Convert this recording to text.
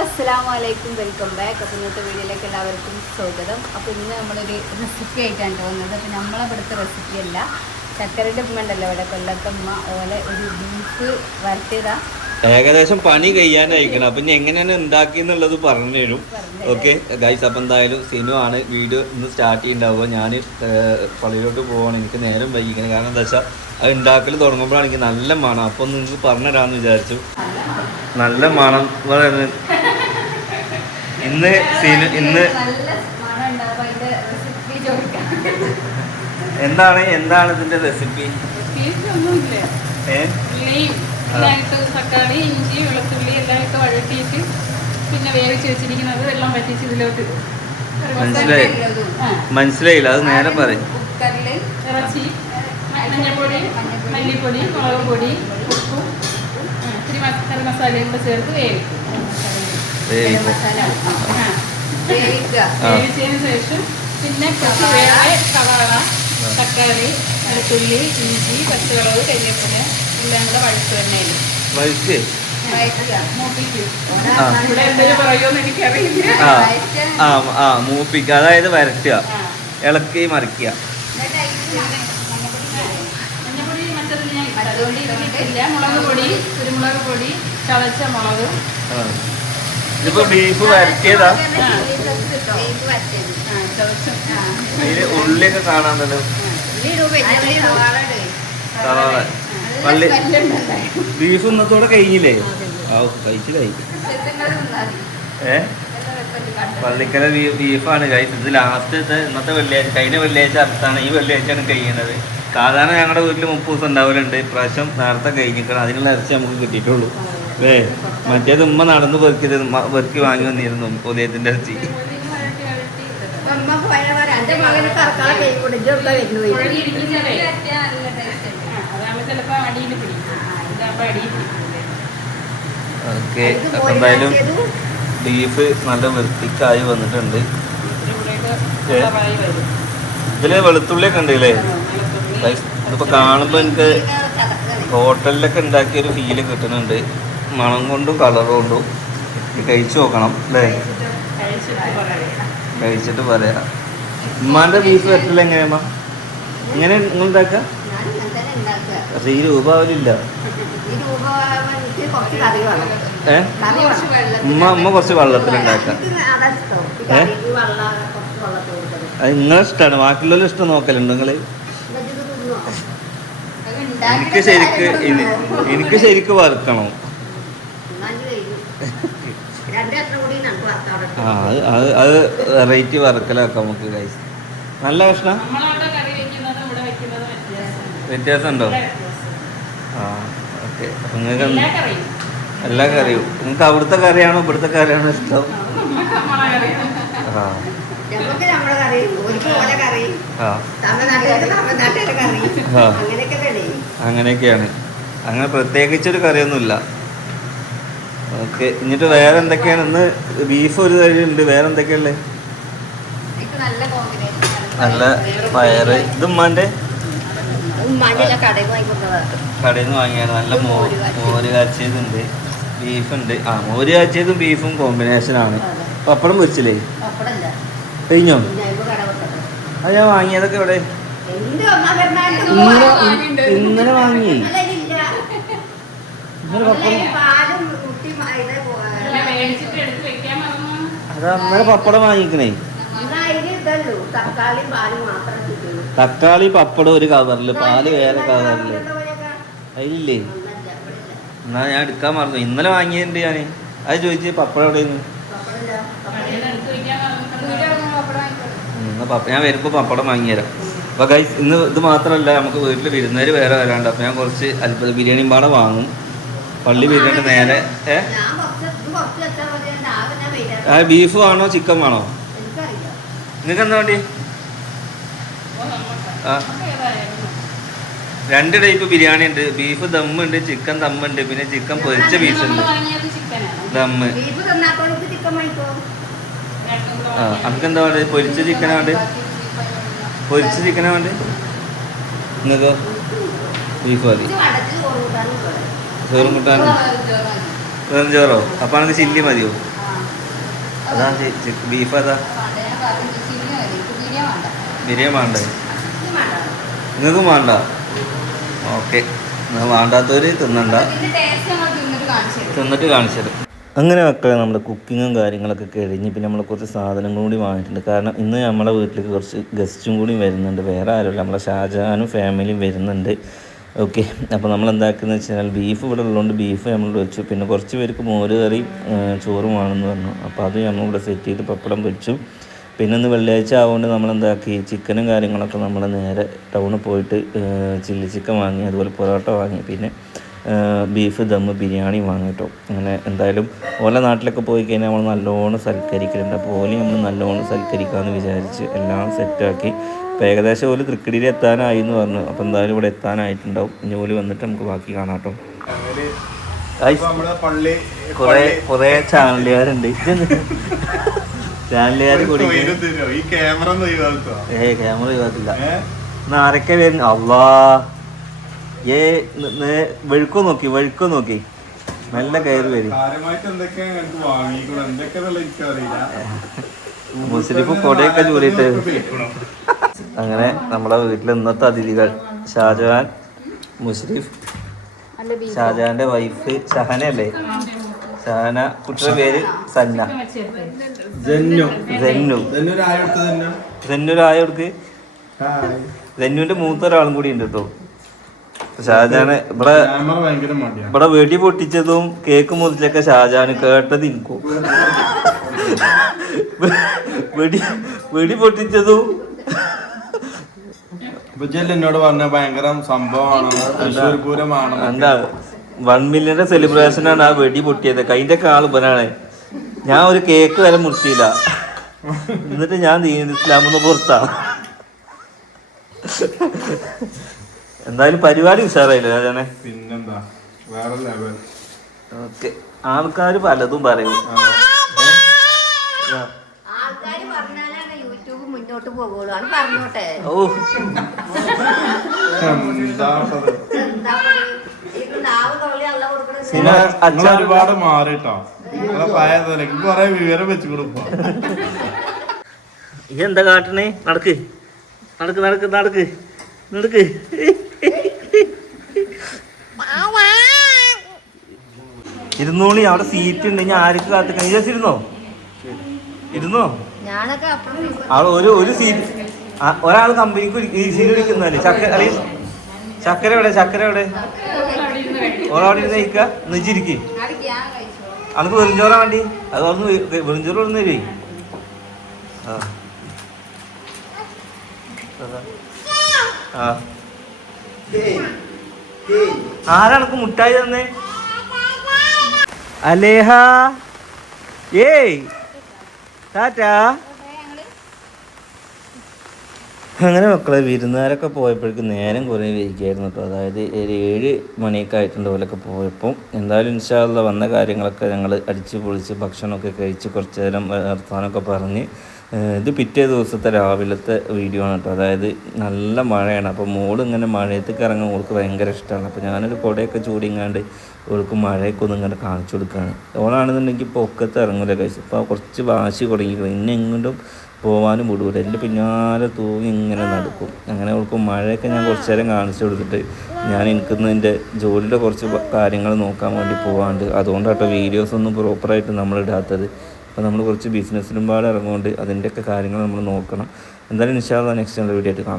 അസ്സലാമലൈക്കും, welcome back. അപ്പോൾ ഇന്നത്തെ വീഡിയോയിലേക്ക് എല്ലാവർക്കും സ്വാഗതം. അപ്പോൾ ഇന്ന് നമ്മളൊരു റെസിപ്പി ആയിട്ടാണ് തോന്നുന്നത്. അപ്പോൾ നമ്മളവിടുത്തെ റെസിപ്പി അല്ല, ചക്കരയുടെ ഉമ്മ ഉണ്ടല്ലോ ഇവിടെ കൊല്ലത്തമ്മ ഓലെ ഒരു ബീഫ് വരട്ടിയതാ. ഏകദേശം പണി കഴിയാനായിരിക്കണം. അപ്പം ഇനി എങ്ങനെയാണ് ഉണ്ടാക്കി എന്നുള്ളത് പറഞ്ഞു തരും. ഓക്കെ ഗൈസ്, അപ്പം എന്തായാലും സിനു ആണ് വീഡിയോ ഇന്ന് സ്റ്റാർട്ട് ചെയ്യുന്നുണ്ടാവുക. ഞാൻ പള്ളിയിലോട്ട് പോവാണ്, എനിക്ക് നേരം വൈകിക്കണം. കാരണം എന്താ വെച്ചാൽ അത് ഉണ്ടാക്കൽ തുടങ്ങുമ്പോഴാണ് എനിക്ക് നല്ല മണം. അപ്പോൾ നിങ്ങൾക്ക് പറഞ്ഞു തരാമെന്ന് വിചാരിച്ചു. നല്ല മണം ഇന്ന് ഇന്ന് എന്താണ് ഇതിന്റെ റെസിപ്പി? തക്കാളി, ഇഞ്ചി, വെളുത്തുള്ളി എല്ലാം ഇട്ട് വഴട്ടിയിട്ട് പിന്നെ വേവിച്ച് വെച്ചിരിക്കുന്നത് വെള്ളം വറ്റിച്ച് ഇതിലോട്ട് മനസ്സിലായില്ല, അത് നേരെ പറയും. ഇറച്ചി, മഞ്ഞൾപ്പൊടി, മല്ലിപ്പൊടി, മുളക് പൊടി, ഉപ്പും ഇത്തിരി കറി മസാലയും കൂടെ ചേർത്ത് വേവിക്കും. വേവിച്ചതിന് ശേഷം പിന്നെ കുറച്ച് വേറെ സവാള, തക്കാളി, വെളുത്തുള്ളി, ഇഞ്ചി, പച്ചമുളക്, കരിവേപ്പില എല്ലാം കൂടെ വഴറ്റ് തന്നെയാണ് മൂപ്പിക്കുക, അതായത് വരട്ടുക, ഇളക്കി മറിക്കുക. മുളക് പൊടി, കുരുമുളക് പൊടി, ചതച്ച മുളക്. ഇതിപ്പോ ബീഫ് വരട്ടിയതാ. ഉള്ളിയൊക്കെ കാണാൻ തന്നെ സവാള. ബീഫ് ഇന്നത്തോടെ കഴിഞ്ഞില്ലേ? കഴിച്ചില്ലായി. പള്ളിക്കല ബീഫാണ് കഴിച്ചത്. ഇത് ലാസ്റ്റത്തെ ഇന്നത്തെ വെള്ളിയാഴ്ച, കഴിഞ്ഞ വെള്ളിയാഴ്ച അടുത്താണ്. ഈ വെള്ളിയാഴ്ചയാണ് കഴിയുന്നത്. സാധാരണ ഞങ്ങളുടെ വീട്ടിൽ 30 ദിവസം ഉണ്ടാവലുണ്ട്. ഇപ്രാവശ്യം നേരത്തെ കഴിഞ്ഞിരിക്കണം. അതിനുള്ള ഇറച്ചി നമുക്ക് കിട്ടിയിട്ടുള്ളൂ. മറ്റേത് ഉമ്മ നടന്ന് പെറുക്കി വാങ്ങി വന്നിരുന്നു ഉദയത്തിന്റെ ഇറച്ചി. ഓക്കെ, അപ്പൊ എന്തായാലും ബീഫ് നല്ല വൃത്തിക്കായി വന്നിട്ടുണ്ട്. ഇതില് വെളുത്തുള്ളിയൊക്കെ ഉണ്ട് അല്ലേ? ഇതിപ്പോ കാണുമ്പോ എനിക്ക് ഹോട്ടലിലൊക്കെ ഉണ്ടാക്കിയൊരു ഫീല് കിട്ടുന്നുണ്ട്. മണം കൊണ്ടും കളർ കൊണ്ടും. കഴിച്ചു നോക്കണം അല്ലേ? കഴിച്ചിട്ട് പറയാം. ഉമ്മാന്റെ ബീഫ് വരട്ടില്ല എങ്ങനെയാ? ഇങ്ങനെ നിങ്ങൾ ഉണ്ടാക്കുക? പക്ഷെ ഈ രൂപാവലില്ല. ഉമ്മ കുറച്ച് വെള്ളത്തിലുണ്ടാക്കാം. അത് നിങ്ങളെ ഇഷ്ടമാണ്, ബാക്കിയുള്ള ഇഷ്ടം നോക്കലുണ്ട് നിങ്ങള്? എനിക്ക് ശരിക്ക് വറുക്കണം. അത് വെറൈറ്റി വറുക്കലൊക്കെ നമുക്ക് കഴിച്ചു. നല്ല കഷ്ണം വ്യത്യാസം ഉണ്ടോ? ആ ഓക്കെ. അപ്പൊ നിങ്ങൾക്ക് എല്ലാ കറിയും നിങ്ങൾക്ക് അവിടുത്തെ കറിയാണോ ഇവിടുത്തെ കറിയാണോ ഇഷ്ടം? അങ്ങനെയൊക്കെയാണ്. അങ്ങനെ പ്രത്യേകിച്ചൊരു കറിയൊന്നുമില്ല. ഓക്കെ, എന്നിട്ട് വേറെ എന്തൊക്കെയാണ്? ഇന്ന് ബീഫ് ഒരു തരി ഉണ്ട്. വേറെ എന്തൊക്കെയല്ലേ? നല്ല പയറ്. ഇത് ഉമ്മാന്റെ കടയിൽ നിന്ന് വാങ്ങിയാണ്. നല്ല മോര് കാച്ചിയതുണ്ട്, ബീഫുണ്ട്. മോര് കാച്ചിയതും ബീഫും കോമ്പിനേഷനാണ്. പപ്പടം പൊരിച്ചില്ലേ? കഴിഞ്ഞോ? അത് ഞാൻ വാങ്ങിയതൊക്കെ ഇവിടെ ഇന്നലെ വാങ്ങി. അത് അന്നേരം പപ്പടം വാങ്ങിക്കണേ. തക്കാളി പപ്പടം ഒരു കവറില്, പാല് വേറെ കവറില്. അതില്ലേ? എന്നാ ഞാൻ എടുക്കാൻ മറന്നു. ഇന്നലെ വാങ്ങിയിട്ടുണ്ട് ഞാൻ. അത് ചോദിച്ച് പപ്പടം എവിടെയെന്ന്. ഞാൻ വരുമ്പോൾ പപ്പടം വാങ്ങിത്തരാം. അപ്പോൾ ഗൈസ്, ഇന്ന് ഇത് മാത്രമല്ല, നമുക്ക് വീട്ടിൽ വിരുന്നേര് വേറെ വരാണ്ട്. അപ്പോൾ ഞാൻ കുറച്ച് അത്ഭുത ബിരിയാണിയും പാടെ വാങ്ങും. പള്ളി ബിരിയാണി നേരെ. ബീഫ് വേണോ ചിക്കൻ വേണോ? നിങ്ങൾക്ക് എന്താ വേണ്ടി? രണ്ട് ടൈപ്പ് ബിരിയാണി ഉണ്ട്. ബീഫ് ദമ്മുണ്ട്, ചിക്കൻ ദമ്മുണ്ട്, പിന്നെ ചിക്കൻ പൊരിച്ച പീസ് ഉണ്ട്. ദമ്മ്. നമുക്ക് എന്താ വേണ്ടത്? പൊരിച്ച ചിക്കനാ വേണ്ടത്? പൊരിച്ച ചിക്കനാ വേണ്ടത്? നിങ്ങൾക്കോ? ബീഫ് മതി. ചോറും കൂട്ടാനും വെറും ചോറോ? അപ്പം എനിക്ക് ചില്ലി മതിയോ? അതാ ബീഫ് അതാ ബിരിയാണി വേണ്ടേ നിങ്ങൾക്കും വേണ്ട? ഓക്കെ, വേണ്ടാത്തവർ തിന്നണ്ട, തിന്നിട്ട് കാണിച്ചത്. അങ്ങനെ മക്കളെ നമ്മുടെ കുക്കിങ്ങും കാര്യങ്ങളൊക്കെ കഴിഞ്ഞ് പിന്നെ നമ്മൾ കുറച്ച് സാധനങ്ങളും കൂടി വാങ്ങിയിട്ടുണ്ട്. കാരണം ഇന്ന് നമ്മളെ വീട്ടിലേക്ക് കുറച്ച് ഗസ്റ്റും കൂടി വരുന്നുണ്ട്. വേറെ ആരുമില്ല, നമ്മളെ ഷാജഹാനും ഫാമിലിയും വരുന്നുണ്ട്. ഓക്കെ, അപ്പോൾ നമ്മൾ എന്താക്കുന്നത് വെച്ചാൽ ബീഫ് ഇവിടെ ഉള്ളതുകൊണ്ട് ബീഫ് നമ്മൾ വെച്ചു. പിന്നെ കുറച്ച് പേർക്ക് മോര് കറി ചോറും വേണമെന്ന് പറഞ്ഞു. അപ്പോൾ അത് നമ്മളിവിടെ സെറ്റ് ചെയ്ത് പപ്പടം വെച്ചു. പിന്നെ ഇന്ന് വെള്ളിയാഴ്ച ആവുകൊണ്ട് നമ്മളെന്താക്കി ചിക്കനും കാര്യങ്ങളൊക്കെ നമ്മൾ നേരെ ടൗണിൽ പോയിട്ട് ചില്ലി ചിക്കൻ വാങ്ങി, അതുപോലെ പൊറോട്ട വാങ്ങി, പിന്നെ ബീഫ് ദമ്മ് ബിരിയാണി വാങ്ങിട്ടോ. അങ്ങനെ എന്തായാലും ഓല നാട്ടിലൊക്കെ പോയി കഴിഞ്ഞാൽ നമ്മൾ നല്ലോണം സൽക്കരിക്കലുണ്ട്. അപ്പോൾ ഓലി നമ്മൾ നല്ലോണം സൽക്കരിക്കാമെന്ന് വിചാരിച്ച് എല്ലാം സെറ്റാക്കി. അപ്പോൾ ഏകദേശം ഓല് തൃക്കടിയിൽ എത്താനായി എന്ന് പറഞ്ഞു. അപ്പോൾ എന്തായാലും ഇവിടെ എത്താനായിട്ടുണ്ടാവും. ഇനി ഓല് വന്നിട്ട് നമുക്ക് ബാക്കി കാണാം കേട്ടോ. കുറേ ചാനലുകാരുണ്ട്. ചാനലുകാർ കൂടി ക്യാമറ ഒഴിവാക്കില്ല. ആരൊക്കെ വരുന്നു? അള്ളാ, വെഴുക്കോ നോക്കി നല്ല കയറി വരും. മുസ്ലിം കൊടയൊക്കെ ചൂടിയിട്ട്. അങ്ങനെ നമ്മളെ വീട്ടിൽ ഇന്നത്തെ അതിഥികൾ ഷാജഹാൻ, മുസ്രിഫ്, ഷാജഹാന്റെ വൈഫ് ഷഹനല്ലേ, ഷഹന, കുട്ടിയുടെ പേര് സന്ന, സെന്നുരായോർക്ക് സെന്നുവിന്റെ മൂത്ത ഒരാളും കൂടി ഉണ്ട് കേട്ടോ. ഷാജഹാന് ഇവിടെ വെടി പൊട്ടിച്ചതും കേക്ക് മുറിച്ചൊക്കെ ഷാജഹാന് കേട്ടത് ഇരിക്കും. വെടി പൊട്ടിച്ചതും എന്നോട് പറഞ്ഞ ഭയങ്കര സംഭവമാണ്, തൃശ്ശൂർ പൂരമാണ്. എന്താ 1 മില്യന്റെ സെലിബ്രേഷനാണ് ആ വെടി പൊട്ടിയത്. കൈൻ്റെ ആള് ഇവനാണ്. ഞാൻ ഒരു കേക്ക് വരെ മുറിച്ചില്ല. എന്നിട്ട് ഞാൻ ദീനുൽ ഇസ്ലാമിന്ന് പുറത്താ. എന്തായാലും പരിപാടി ഉഷാറായില്ലേ രാജാനെ? പിന്നെന്താ, വേറെ ലെവൽ. ഓക്കെ, ആൾക്കാർ പലതും പറയും. ഓ, ഒരുപാട് മാറിട്ടോ. കൊറേ വിവരം വെച്ച് കൊടുക്കും. എന്താ കാട്ടണേ? നടക്ക് നടക്ക് നടക്ക് നടക്ക് നടക്ക്. ഇരുന്നോളി, അവിടെ സീറ്റ് ഉണ്ടെങ്കിൽ ആർക്ക് കാത്തിക്കാൻ. ഇരുന്നോ ഇരുന്നോ? അവിടെ ഒരു സീറ്റ്, ഒരാൾ കമ്പനിക്ക് സീറ്റ് ഇരിക്കുന്നല്ലേ. ചക്കര എവിടെ ഓളവിടെ ഇരുന്ന് കഴിക്കുക. നെച്ചിരിക്ക്. അനക്ക് വെറുംചോറാ വേണ്ടി? അത് ഒന്ന് വെറുംചോറ് ഒന്ന് തരുവേ. ആരാണക്ക് മുട്ടായി തന്നെ? അലേഹ, ഏയ് ടാറ്റാ. അങ്ങനെ മക്കളെ വിരുന്നുകാരൊക്കെ പോയപ്പോഴേക്കും നേരം കുറേ വൈകിയായിരുന്നു കേട്ടോ. അതായത് ഒരു 7 മണിയൊക്കെ ആയിട്ടുണ്ട് ഓലൊക്കെ പോയപ്പോൾ. എന്തായാലും ഇൻഷാ അല്ലാഹ് വന്ന കാര്യങ്ങളൊക്കെ ഞങ്ങൾ അടിച്ച് പൊളിച്ച് ഭക്ഷണമൊക്കെ കഴിച്ച് കുറച്ച് നേരം വർത്താനമൊക്കെ പറഞ്ഞ്. ഇത് പിറ്റേ ദിവസത്തെ രാവിലത്തെ വീഡിയോ ആണ് കേട്ടോ. അതായത് നല്ല മഴയാണ്. അപ്പോൾ മോള് ഇങ്ങനെ മഴയത്തേക്ക് ഇറങ്ങാൻ ഓൾക്ക് ഭയങ്കര ഇഷ്ടമാണ്. അപ്പോൾ ഞാനൊരു കുടയൊക്കെ ചൂടിങ്ങാണ്ട് ഓൾക്ക് മഴയൊക്കെ ഒന്നും ഇങ്ങനെ കാണിച്ചു കൊടുക്കുകയാണ്. ഓളാണെന്നുണ്ടെങ്കിൽ ഇപ്പോൾ ഒക്കത്ത് ഇറങ്ങൂല കഴിച്ചു. അപ്പോൾ കുറച്ച് വാശി തുടങ്ങിയിരിക്കണം. ഇന്നെ എങ്ങോട്ടും പോകാനും വിടൂല. എൻ്റെ പിന്നാലെ തൂങ്ങി ഇങ്ങനെ നടക്കും. അങ്ങനെ അവൾക്ക് മഴയൊക്കെ ഞാൻ കുറച്ച് നേരം കാണിച്ചു കൊടുത്തിട്ട് ഞാൻ എനിക്കിന്ന് എൻ്റെ ജോലിയുടെ കുറച്ച് കാര്യങ്ങൾ നോക്കാൻ വേണ്ടി പോകാണ്ട്. അതുകൊണ്ടാട്ടോ വീഡിയോസൊന്നും പ്രോപ്പറായിട്ട് നമ്മൾ ഇടാത്തത്. അപ്പോൾ നമ്മൾ കുറച്ച് ബിസിനസ്സിലും പാടെ ഇറങ്ങുകൊണ്ട് അതിൻ്റെയൊക്കെ കാര്യങ്ങൾ നമ്മൾ നോക്കണം. എന്തായാലും ഇൻഷാ അല്ലാഹ് നെക്സ്റ്റ് വീഡിയോ ആയിട്ട് കാണാം.